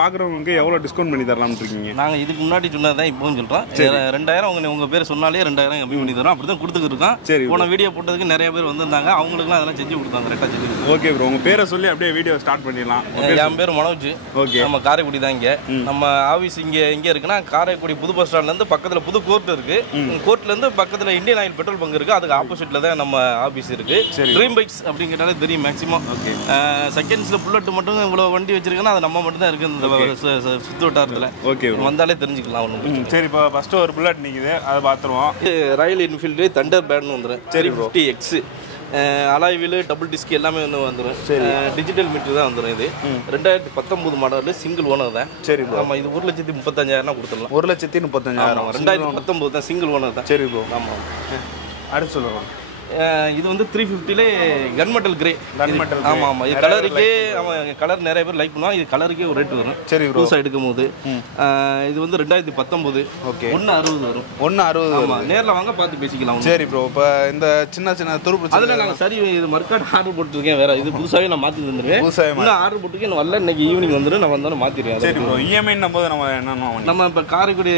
பார்க்குறவங்களுக்கு எவ்வளோ டிஸ்கவுண்ட் பண்ணி தரலாம்னு இருக்கீங்க நாங்க இதுக்கு முன்னாடி சொன்னதான் இப்பவும் சொல்றோம். ரெண்டாயிரம் உங்க உங்க பேர் சொன்னாலே ரெண்டாயிரம் கம்மி பண்ணி தரோம் அப்படிதான் கொடுத்துக்கிட்டு சரி. போன வீடியோ போட்டதுக்கு நிறைய பேர் வந்திருந்தாங்க. அவங்களுக்குலாம் அதெல்லாம் செஞ்சு கொடுத்தாங்க ரெட்டா செஞ்சு. ஓகே ப்ரோ உங்கள் பேரை சொல்லி அப்படியே வீடியோ ஸ்டார்ட் பண்ணிடலாம். என் பேர் மனோஜ். ஓகே நம்ம காரைக்குடி தான் இங்க. நம்ம ஆபீஸ் இங்க எங்க இருக்குன்னா காரைக்குடி புது பஸ் ஸ்டாண்ட்ல இருந்து பக்கத்துல புது கோர்ட் இருக்கு. கோர்ட்ல இருந்து பக்கத்துல இந்தியன் ஆயில் பெட்ரோல் பங்க் இருக்கு. அதுக்கு ஆப்போசிட்ல தான் நம்ம ஆபீஸ் இருக்கு. ட்ரீம் பைக்ஸ் அப்படிங்கிறதால தெரியும் மேக்ஸிமம் செகண்ட்ஸ்ல புல்லட் மட்டும் இவ்வளவு வண்டி வச்சிருக்கேன்னா அது நம்ம மட்டும் தான் இருக்கு இந்த சு- சு- சுத்து வட்டாரத்துல. ஓகே வந்தாலே தெரிஞ்சுக்கலாம் ஒன்றும் ம் சரி இப்போ ஃபஸ்ட்டு ஒரு புல்லட் நிற்குது அதை பார்த்துருவோம் ராயல் என்ஃபீல்டு தண்டர் பேட்னு வந்துடும் சரி fifty x alloy wheel double disc எல்லாமே வந்து வந்துடும் டிஜிட்டல் மீட்டர் தான் வந்துடும் இது. ரெண்டாயிரத்தி பத்தொம்பது மாடல் சிங்கிள் ஓனர் தான். சரி ஆமாம் இது ஒரு லட்சத்தி முப்பத்தஞ்சாயிரம் கொடுத்துடலாம். ஒரு லட்சத்தி முப்பத்தஞ்சாயிரம். ரெண்டாயிரத்தி பத்தொம்பது தான் சிங்கிள் ஓனர் தான். சரி ப்ரோ ஆமாம் அடுத்து சொல்லுவோம் இது வந்து த்ரீ ஃபிஃப்டிலே கன்மெட்டல் கிரே grey. ஆமாம் ஆமாம். இது கலருக்கே ஆமாம் கலர் நிறைய பேர் லைக் பண்ணுவாங்க. இது கலருக்கே ஒரு ரேட் வரும். சரி புதுசாக எடுக்கும் போது இது வந்து ரெண்டாயிரத்தி பத்தொம்பது. ஓகே. ஒன்று அறுபது வரும். ஒன்று அறுபது ஆமாம். நேரில் வாங்க பார்த்து பேசிக்கலாம் சரி ப்ரோ இப்போ இந்த சின்ன சின்ன துருப்பு அதில் நாங்கள் சரி இது மர்க்காட் ஆர்டர் போட்டுருக்கேன் வேற. இது புதுசாகவே நான் மாற்றி தந்துருவேன். புதுசாக இன்னும் ஆர்டர் போட்டுருக்கேன். வரல. இன்னைக்கு ஈவினிங் வந்துடும் நான் வந்தாலும் மாற்றிடுவேன் சரி ப்ரோ இஎம்ஐன்னும் போது நம்ம என்னென்ன நம்ம இப்போ காரைக்குடி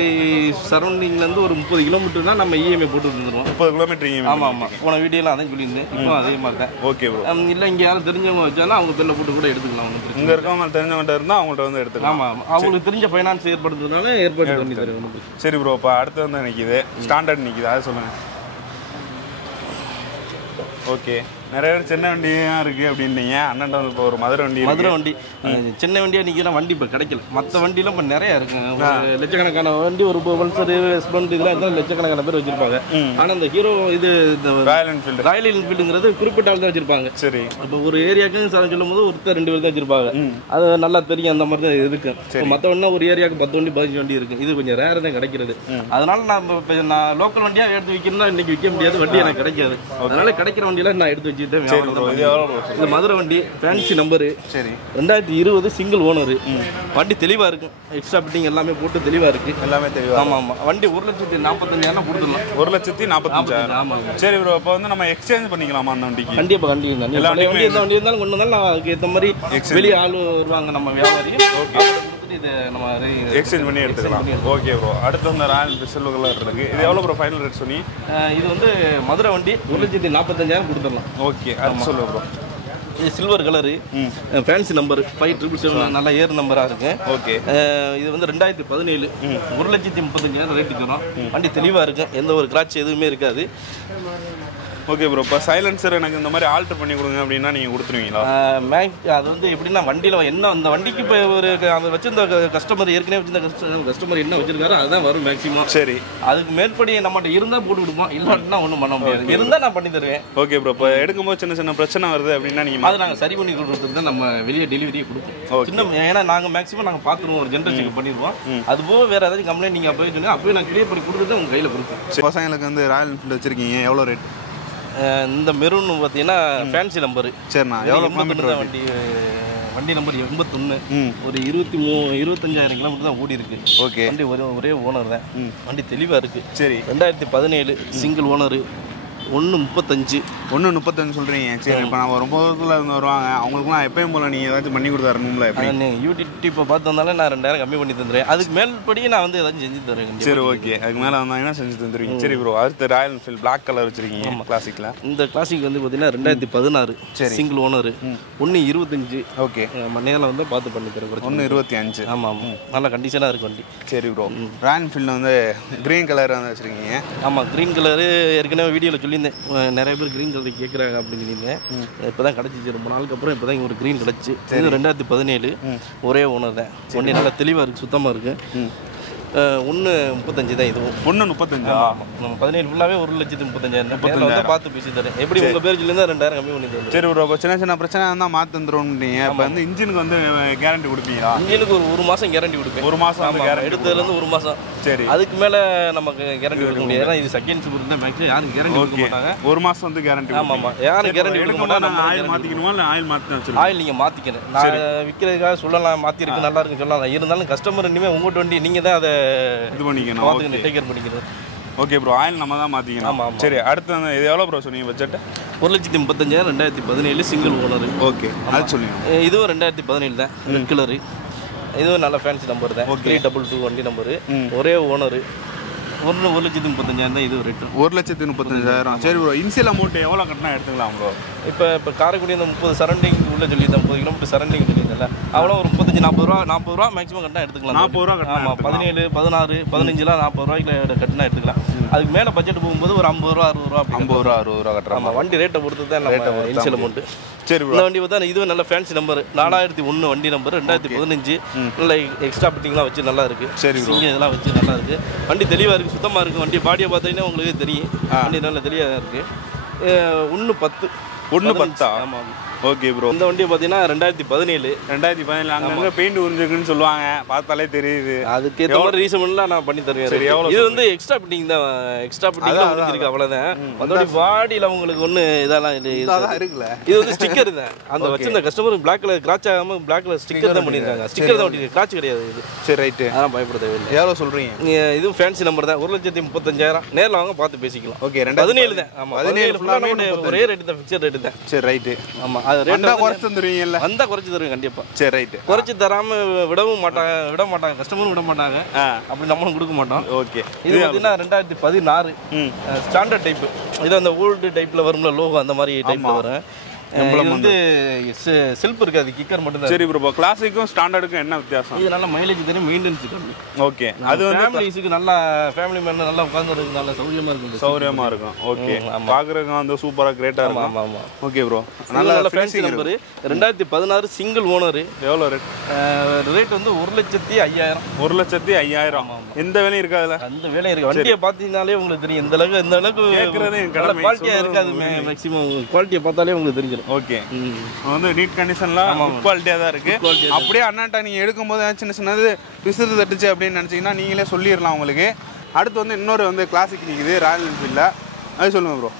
சரௌண்டிங்லேருந்து ஒரு முப்பது கிலோமீட்டர்னா நம்ம இஎம்ஐ போட்டு தந்துடுவோம் முப்பது கிலோமீட்டர் இஎம்ஐ ஆமாம் ஆமாம். போன வீடியோலாம் அதான் சொல்லியிருந்தேன். இப்போ அதே மாதிரி தான் ஓகே ப்ரோ. இல்லை இங்கே யாரும் தெரிஞ்சவங்க வச்சாலும் அவங்க பேரில் போட்டு கூட எடுத்துக்கலாம் ஒன்றும் இங்கே இருக்கவங்க தெரிஞ்சவங்கள்ட்ட இருந்தால் அவங்கள்ட்ட வந்து எடுத்துக்கலாம். ஆமாம் அவங்களுக்கு தெரிஞ்ச ஃபைனான்ஸ் ஏற்படுத்துறதுனால ஏற்பாடு பண்ணி பிரச்சனை சரி ப்ரோ இப்போ அடுத்து வந்து நிற்கிது ஸ்டாண்டர்ட் நிற்கிது அதை சொல்லுங்கள் ஓகே. நிறைய பேர் சின்ன வண்டியாக இருக்குது அப்படின்னீங்க. அண்ணன் வந்து இப்போ ஒரு மதுரை வண்டி இருக்கு. மதுரை வண்டி. சின்ன வண்டியாக நிற்கிற வண்டி இப்போ கிடைக்கல. மற்ற வண்டிலாம் இப்போ நிறைய இருக்கு. ஒரு லட்சக்கணக்கான வண்டி ஒரு பல்சர் ஸ்பெண்ட் இதெல்லாம் இருந்தால் லட்சக்கணக்கான பேர் வச்சிருப்பாங்க. ஆனால் இந்த ஹீரோ இது இந்த ராயல் என்ஃபீல்டு ராயல் என்ஃபீல்டுங்கிறது குறிப்பிட்ட ஆள் தான் வச்சிருப்பாங்க. சரி. இப்போ ஒரு ஏரியாவுக்கு சார் சொல்லும் போது ஒருத்தர் ரெண்டு பேர் தான் வச்சிருப்பாங்க. அது நல்லா தெரியும் அந்த மாதிரி தான் இருக்கு. இப்போ மற்ற வண்டினா ஒரு ஏரியாவுக்கு பத்து வண்டி பதினஞ்சு வண்டி இருக்கு. இது கொஞ்சம் ரேர் தான் கிடைக்கிறது. அதனால நான் இப்போ நான் லோக்கல் வண்டியா எடுத்து விற்கணும்னா இன்னைக்கு விற்க முடியாது வண்டி எனக்கு கிடைக்காது. அதனால கிடைக்கிற வண்டியெல்லாம் நான் எடுத்து வச்சுட்டு ப்ரோ இது மதுரை வண்டி ஃபேன்சி நம்பரு சரி. ரெண்டாயிரத்தி இருபது சிங்கிள் ஓனர் வண்டி தெளிவா இருக்கு. எக்ஸ்ட்ரா பிட்டிங் எல்லாமே போட்டு தெளிவா இருக்கு. எல்லாமே தெளிவாக ஆமா ஆமா வண்டி ஒரு லட்சத்தி நாற்பத்தஞ்சாயிரம் கொடுத்துடலாம். ஒரு லட்சத்தி நாற்பத்தஞ்சாயிரம் ஆமா ஆமா சரி ப்ரோ இப்போ வந்து நம்ம எக்ஸ்சேஞ்ச் பண்ணிக்கலாமா அந்த வண்டிக்கு? கண்டிப்பா கண்டிப்பா. நீங்க எல்லா பழைய வண்டி எந்த வண்டி இருந்தாலும் கொண்டு வந்தாலும் அதுக்கு ஏற்ற மாதிரி வெளியே ஆள் வருவாங்க நம்ம வியாபாரி. அவங்களை கொடுத்துட்டு இதை நம்ம எக்ஸ்சேஞ்ச் பண்ணி எடுத்துக்கலாம். ஓகே ப்ரோ அடுத்து வந்து ராயல் சில்வர் கலர் இருக்கு. இது எவ்வளோ ப்ரோ ஃபைனல் ரேட் சொல்லி இது வந்து மதுரை வண்டி ஒரு லட்சத்தி நாற்பத்தஞ்சாயிரம் கொடுத்துடலாம். ஓகே அடுத்து சொல்லு ப்ரோ இது silver colour fancy number five triple seven நல்லா ஏர் நம்பராக இருக்கு. ஓகே இது வந்து ரெண்டாயிரத்தி பதினேழு. ஒரு லட்சத்தி முப்பத்தஞ்சாயிரம் ரேட்டுக்கு வரும். வண்டி தெளிவாக இருக்கு எந்த ஒரு கிராட்ச் எதுவுமே இருக்காது. ஓகே ப்ரோ இப்போ சைலன்சர் எனக்கு இந்த மாதிரி ஆல்டர் பண்ணி கொடுங்க அப்படின்னா நீங்கள் கொடுத்துருவீங்களா? மேக் அது வந்து எப்படின்னா வண்டியில் என்ன அந்த வண்டிக்கு இப்போ ஒரு அவர் வச்சிருந்த கஸ்டமர் ஏற்கனவே வச்சிருந்த கஸ்டமர் என்ன வச்சிருக்காரோ அதுதான் வரும் மேக்ஸிமம் சரி. அதுக்கு மேற்படி நம்மகிட்ட இருந்தால் போட்டு கொடுப்போம் இல்லாட்டினா ஒன்றும் பண்ண முடியாது. இருந்தால் நான் பண்ணி தருவேன். ஓகே ப்ரோ இப்போ எடுக்கும்போது சின்ன சின்ன பிரச்சனை வருது அப்படின்னா நீங்கள் அது நாங்கள் சரி பண்ணி கொடுக்குறது தான் நம்ம வெளியே டெலிவரியே கொடுப்போம். சின்ன ஏன்னா நாங்கள் மேக்ஸிமம் நாங்கள் பார்த்துருவோம் ஒரு ஜென்ரல் செக் பண்ணிடுவோம் அது போக வேறு ஏதாச்சும் கம்ப்ளைண்ட் நீங்கள் அப்போயே சொன்னீங்க அப்போயே நான் கிளியர் பண்ணி கொடுத்துட்டு உங்கள் கையில் கொடுப்பேன் பசங்களுக்கு வந்து ராயல் என்ஃபீல்டு வச்சிருக்கீங்க. எவ்வளோ ரேட் இந்த மெரூன் பார்த்தீங்கன்னா ஃபேன்சி நம்பரு சரிண்ணா எவ்வளோ கிலோமீட்டர் வண்டி வண்டி நம்பர் எண்பத்தொன்று ஒரு இருபத்தி மூ இருபத்தஞ்சாயிரம் கிலோமீட்டர் தான் ஓடி இருக்கு. ஓகே. வண்டி ஒரே ஒரே ஓனர் தான். வண்டி தெளிவாக இருக்கு. சரி. ரெண்டாயிரத்தி பதினேழு சிங்கிள் ஓனரு ஒன்று முப்பத்தஞ்சு. ஒன்று முப்பத்தஞ்சு சொல்கிறீங்க சரி இப்போ நான் ரொம்ப தூரத்தில் இருந்து வருவாங்க. அவங்களுக்குலாம் எப்பயும் போல் நீங்கள் ஏதாச்சும் பண்ணி கொடுத்தாரணும்ல எப்படி? யூடிடி இப்போ பார்த்து வந்தாலும் நான் ரெண்டாயிரம் கம்மி பண்ணி தந்துடுறேன் அதுக்கு மேல்படி நான் வந்து ஏதாச்சும் செஞ்சு தருவேன். சரி ஓகே. அதுக்கு மேலே வந்தாங்கன்னா செஞ்சு தந்துருவீங்க. சரி ப்ரோ அடுத்து ராயல் என்ஃபீல்ட் பிளாக் கலர் வச்சிருக்கீங்க. கிளாசிக்கில் இந்த கிளாசிக் வந்து பார்த்தீங்கன்னா ரெண்டாயிரத்தி பதினாறு. சிங்கிள் ஓனரு ஒன்று இருபத்தஞ்சு. ஓகே. நேரில் வந்து பார்த்து பண்ணி பிரச்சனை ஒன்று இருபத்தி அஞ்சு. ஆமாம் ஆமாம் நல்ல கண்டிஷனாக இருக்கு வண்டி. சரி ப்ரோ ராயல் என்ஃபீல்டு வந்து க்ரீன் கலர் வந்து வச்சுருக்கீங்க. ஆமாம் க்ரீன் கலரு ஏற்கனவே வீடியோவில் சொல்லியிருந்தேன். நிறைய பேர் க்ரீன் கலர் கேட்குறாங்க அப்படின்னு சொல்லியிருந்தேன். இப்போ தான் கிடச்சிச்சு. ரொம்ப நாளுக்கு அப்புறம் இப்போ தான் ஒரு க்ரீன் கிடச்சி. இது ரெண்டாயிரத்தி பதினேழு. ஒரே ஓனர் தான். வண்டி நல்லா தெளிவாக இருக்குது சுத்தமாக இருக்குது ஒன்று முப்பத்தஞ்சு தான் இதுவும். ஒன்று முப்பத்தஞ்சா நம்ம பதினேழு ஃபுல்லாகவே ஒரு லட்சத்து முப்பத்தஞ்சாயிரம். வந்து பார்த்து பேசி தரேன். எப்படி உங்கள் பேர் சொல்லியிருந்தா ரெண்டாயிரம் கம்மி பண்ணி தருவேன் சரி இப்போ சின்ன சின்ன பிரச்சனை இருந்தால் மாற்றி தந்துடுவோம்னீங்க இப்போ வந்து இன்ஜினுக்கு வந்து கேரண்டி கொடுப்பீங்களா? இன்ஜினுக்கு ஒரு ஒரு மாதம் கேரண்டி கொடுப்பேன். ஒரு மாதம் எடுத்ததுலேருந்து ஒரு மாதம் சரி. அதுக்கு மேலே நமக்கு கேரண்டி கொடுக்க முடியாது. ஏன்னா இது செகண்ட் சூப்பர் தான் மேக்ஸிமம் யாரும் கேரண்டி கொடுக்க மாட்டாங்க. ஒரு மாதம் வந்து கேரண்டி ஆமாம் ஆமாம் யாரும் கேரண்டி கொடுக்க மாட்டாங்க. ஆயில் மாற்றிக்கணுமா இல்லை ஆயில் மாற்றி ஆயில் நீங்கள் மாற்றிக்கணும் நான் விற்கிறதுக்காக சொல்லலாம் மாற்றிருக்கு நல்லா இருக்குன்னு சொல்லலாம். இருந்தாலும் கஸ்டமர் இனிமேல் உங்கள்கிட்ட வண்டி நீங்கள் தான் அதை இது பண்ணிக்கணும் பார்த்துக்கணும் டேக் கேர் பண்ணிக்கிறது ஓகே ப்ரோ ஆயில் நம்ம தான் மாற்றிக்கணும் ஆமா, ஆமா. சரி அடுத்து இது எவ்வளோ ப்ரோ சொன்னீங்க பட்ஜெட் ஒரு லட்சத்தி முப்பத்தஞ்சாயிரம் ரெண்டாயிரத்தி பதினேழு சிங்கிள் ஓனர் ஓகே அது சொல்லுங்க. இதுவும் ரெண்டாயிரத்தி பதினேழு தான். ரெட் கலரு இதுவும் நல்ல ஃபேன்சி நம்பர் தான். த்ரீ டபுள் டூ வண்டி நம்பரு ஒரே ஓனரு ஒன்று ஒரு லட்சத்தி முப்பத்தஞ்சாயிரம் தான் இது ரேட்டு ஒரு லட்சத்தி முப்பத்தஞ்சாயிரம். சரி ப்ரோ இன்சியல் அமௌண்ட் எவ்வளோ கட்டினா எடுத்துக்கலாம் ப்ரோ இப்போ இப்போ காரைக்குடி இந்த முப்பது சரௌண்டிங் உள்ள சொல்லியிருந்தேன் முப்பது கிலோமீட்டர் சரௌண்டிங் சொல்லியிருந்தேன்ல. அவ்வளோ ஒரு முப்பத்தஞ்சு நாற்பது ரூபா நாற்பது ரூபா மேக்ஸிமம் கட்டினா எடுத்துக்கலாம். நாற்பது ரூபா ஆமாம் பதினேழு பதினாறு பதினஞ்சுலாம் நாற்பது ரூபாய்க்கு கட்டினா எடுத்துக்கலாம். அதுக்கு மேலே பட்ஜெட் போகும்போது ஒரு ஐம்பது ரூபா அறுபது ரூபா ஐம்பது ரூபா அறுபது ரூபா கட்டுறாங்க ஆமாம் வண்டி ரேட்டை பொறுத்து தான் நம்ம இன்சியல் அமௌண்ட்டு சரி இந்த வண்டி பார்த்தா இதுவும் நல்ல ஃபேன்சி நம்பர் நாலாயிரத்தி ஒன்று வண்டி நம்பர் ரெண்டாயிரத்தி பதினஞ்சு. நல்ல எக்ஸ்ட்ரா பிட்டிங்லாம் வச்சு நல்லா இருக்கு. சரி. சிங்க இதெல்லாம் வச்சு நல்லா இருக்கு. வண்டி தெளிவாக இருக்கு சுத்தமாக இருக்கு. வண்டி பாடியை பார்த்தீங்கன்னா உங்களுக்கு தெரியும். வண்டி நல்ல தெளிவாக இருக்கு. ஒன்று பத்து. ஒன்று பத்தா? ஆமாம் ஓகே ப்ரோ இந்த வண்டியை பார்த்தீங்கன்னா ரெண்டாயிரத்தி பதினேழு. ரெண்டாயிரத்தி பதினேழு அங்கங்க பெயிண்ட் உறிஞ்சிருக்குன்னு சொல்லுவாங்க. பார்த்தாலே தெரியுது. அதுக்கு மாதிரி ரீசன்லாம் நான் பண்ணி தருவேன். சரி, எவ்வளவு இது வந்து எக்ஸ்ட்ரா பிட்டிங் தான் எக்ஸ்ட்ரா பிட்டிங் அதான், முடிஞ்சிருக்கு அவ்வளோதான் மற்றபடி பாடியில் உங்களுக்கு ஒன்று இதெல்லாம் இது இது- அதான் இருக்குல்ல. இது வந்து ஸ்டிக்கர் தான். அந்த வச்சிருந்த கஸ்டமர் பிளாக் கலர் கிராச் ஆகாம பிளாக் கலர் ஸ்டிக்கர் தான் பண்ணியிருக்காங்க ஸ்டிக்கர் தான் ஒட்டி கிராச் கிடையாது இது. சரி ரைட்டு அதெல்லாம் பயப்பட தேவையில்லை எவ்வளோ சொல்கிறீங்க இதுவும் ஃபேன்சி நம்பர் தான். ஒரு லட்சத்தி முப்பத்தஞ்சாயிரம். நேரில் வாங்க பார்த்து பேசிக்கலாம். ஓகே ரெண்டாயிரத்தி பதினேழு தான். ஆமா பதினேழு ஒரே ரேட்டு தான். ஃபிக்ஸட் ரேட்டு தான். சரி ரைட்டு ஆமா அது ரேட் வந்தா குறைச்சு தந்துருவீங்கல்ல வந்தா குறைச்சி தருவேன் கண்டிப்பா. சரி ரைட்டு. குறைச்சி தராம விடவும் மாட்டாங்க விட மாட்டாங்க கஸ்டமரும் விட மாட்டாங்க. அப்படி நம்மளும் கொடுக்க மாட்டோம். ஓகே. இது பார்த்தீங்கன்னா ரெண்டாயிரத்தி பதினாறு. ஸ்டாண்டர்ட் டைப் இது அந்த ஓல்டு டைப்ல வரும்ல லோகோ அந்த மாதிரி டைப்ல வரும். வந்து செல்ஃப் இருக்காது கிக்கர் மட்டும் தான் சரி ப்ரோ கிளாசிக்கும் ஸ்டாண்டர்டுக்கும் என்ன வித்தியாசம்? இது நல்ல மைலேஜ் தெரியும் மெயின்டெனன்ஸ் கம்மி. ஓகே அது வந்து ஃபேமிலிஸுக்கு நல்லா ஃபேமிலி மேன் நல்லா உட்காந்துருக்கு நல்ல சௌகரியமா இருக்கும் இந்த சௌரியமா இருக்கும். ஓகே. பார்க்குறதுக்கு வந்து சூப்பராக கிரேட்டாக ஆமா இருக்கும். ஆமா ஆமா. ஓகே ப்ரோ நல்ல நல்ல ஃபேன்சி நம்பர் ரெண்டாயிரத்தி பதினாறு சிங்கிள் ஓனர் எவ்வளோ ரேட் ரேட் வந்து ஒரு லட்சத்தி ஐயாயிரம். ஒரு லட்சத்தி ஐயாயிரம். எந்த வேலையும் இருக்காதுல்ல அந்த வேலை இருக்கு. வண்டியை பார்த்தீங்கனாலே உங்களுக்கு தெரியும். இந்த அளவுக்கு இந்த அளவுக்கு கேட்கறது என் நல்ல கடமை. குவாலிட்டியா சொல்றது இருக்காது மேக்ஸிமம் குவாலிட்டியை பார்த்தாலே உங்களுக்கு தெரிஞ்சிடும் ஓகே. வந்து நீட் கண்டிஷன்ல குட் குவாலிட்டியாக தான் இருக்கு. Quality அப்படியே அண்ணாட்ட நீங்க எடுக்கும்போது ஏதாவது சின்ன சின்னது விசிறு தட்டுச்சு அப்படின்னு நினைச்சீங்கன்னா நீங்களே சொல்லிடலாம் உங்களுக்கு. அடுத்து வந்து இன்னொரு வந்து கிளாசிக் நிற்குது ராயல் என்ஃபீல்டில் அது சொல்லுங்க ப்ரோ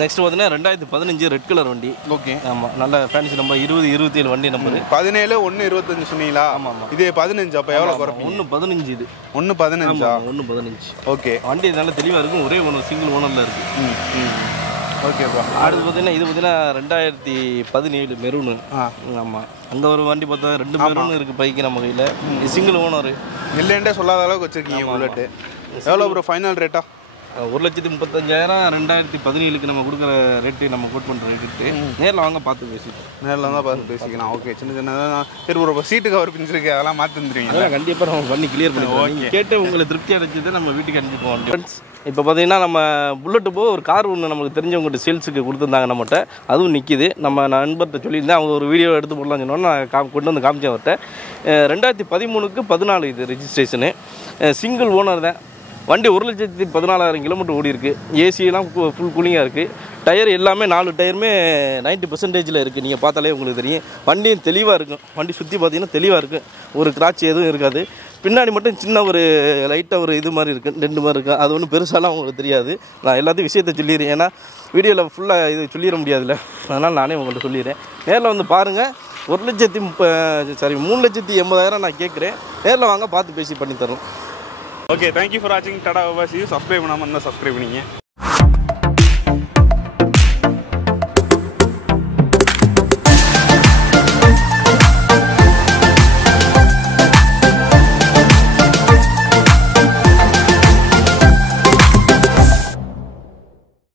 நெக்ஸ்ட் பார்த்தீங்கன்னா ரெண்டாயிரத்தி பதினஞ்சு ரெட் கலர் வண்டி. ஓகே. ஆமா நல்ல ஃபேன்சி நம்பர் இருபது இருபத்தி ஏழு வண்டி நம்பர் பதினேழு ஒன்று இருபத்தஞ்சு சொன்னீங்களா? ஆமா, ஆமா. இது பதினஞ்சு அப்போ எவ்வளோ குறைப்பீங்க? ஒன்று பதினஞ்சு இது. ஒன்று பதினஞ்சா? ஒன்று பதினஞ்சு. ஓகே. வண்டி நல்ல தெளிவாக இருக்கும் ஒரே ஒன்று சிங்கிள் ஓனரில் இருக்கு. ம். ம் ஓகே ப்ரோ அடுத்து பார்த்தீங்கன்னா இது பார்த்தீங்கன்னா ரெண்டாயிரத்தி பதினேழு மெரூனு. ஆ. ஆமாம் அங்கே ஒரு வண்டி பார்த்தா ரெண்டு மெரூன் இருக்குது பைக்கு நம்ம கையில். சிங்கிள் ஓனர் இல்லைன்றே சொல்லாத அளவுக்கு வச்சிருக்கீங்க புல்லட்டு எவ்வளோ ப்ரோ ஃபைனல் ரேட்டா ஒரு லட்சத்தி முப்பத்தஞ்சாயிரம் ரெண்டாயிரத்தி பதினேழுக்கு நம்ம கொடுக்குற ரேட்டு நம்ம கோட் பண்ணுற ரேட்டு நேரில் வாங்க பார்த்து பேசிட்டு நேரில் தான் பார்த்து பேசிக்கலாம். ஓகே சின்ன சின்னதாக சரி ப்ரோ இப்போ சீட்டு கவர் பிஞ்சிருக்கு அதெல்லாம் மாற்றி தந்துருவீங்க. கண்டிப்பாக நம்ம பண்ணி கிளியர் பண்ணிடுவோம் நீங்கள் கேட்டு உங்களுக்கு திருப்தி அடைச்சது நம்ம வீட்டுக்கு அனுப்பிப்போம் ஃப்ரெண்ட்ஸ் இப்போ பார்த்தீங்கன்னா நம்ம புல்லட்டு போக ஒரு கார் ஒன்று நமக்கு தெரிஞ்சவங்ககிட்ட சேல்ஸுக்கு கொடுத்துருந்தாங்க நம்மகிட்ட. அதுவும் நிற்கிது நம்ம நண்பர்கிட்ட சொல்லியிருந்தேன். அவங்க ஒரு வீடியோ எடுத்து போடலாம்னு சொன்னோன்னு நான் காம் கொண்டு வந்து காமிச்சேன் அவர்கிட்ட. ரெண்டாயிரத்தி பதிமூணுக்கு பதினாலு இது ரிஜிஸ்ட்ரேஷனு சிங்கிள் ஓனர் தான். வண்டி ஒரு லட்சத்தி பதினாலாயிரம் கிலோமீட்டர் ஓடி இருக்கு. ஏசியெல்லாம் ஃபுல் கூலிங்காக இருக்குது டயர் எல்லாமே நாலு டயருமே நைன்ட்டி பர்சன்டேஜில் இருக்குது நீங்கள் பார்த்தாலே உங்களுக்கு தெரியும். வண்டியும் தெளிவாக இருக்கும். வண்டி சுற்றி பார்த்தீங்கன்னா தெளிவாக இருக்கும். ஒரு கிராட்ச் எதுவும் இருக்காது. பின்னாடி மட்டும் சின்ன ஒரு லைட்டாக ஒரு இது மாதிரி இருக்குது ரெண்டு மாதிரி இருக்குது அது ஒன்றும் பெருசாலாம் உங்களுக்கு தெரியாது. நான் எல்லாத்தையும் விஷயத்த சொல்லிடுறேன். ஏன்னா வீடியோவில் ஃபுல்லாக இது சொல்லிட முடியாதுல்ல. அதனால் நானே உங்கள்கிட்ட சொல்லிடுறேன். நேரில் வந்து பாருங்கள் ஒரு லட்சத்தி முப்ப சாரி மூணு லட்சத்தி எண்பதாயிரம் நான் கேட்குறேன். நேரில் வாங்க பார்த்து பேசி பண்ணி தரோம் ஓகே தேங்க்யூ ஃபார் வாட்சிங் டடா வாசி சப்ஸ்கிரைப் பண்ணாமல் இருந்தால் சப்ஸ்கிரைப் பண்ணிங்க.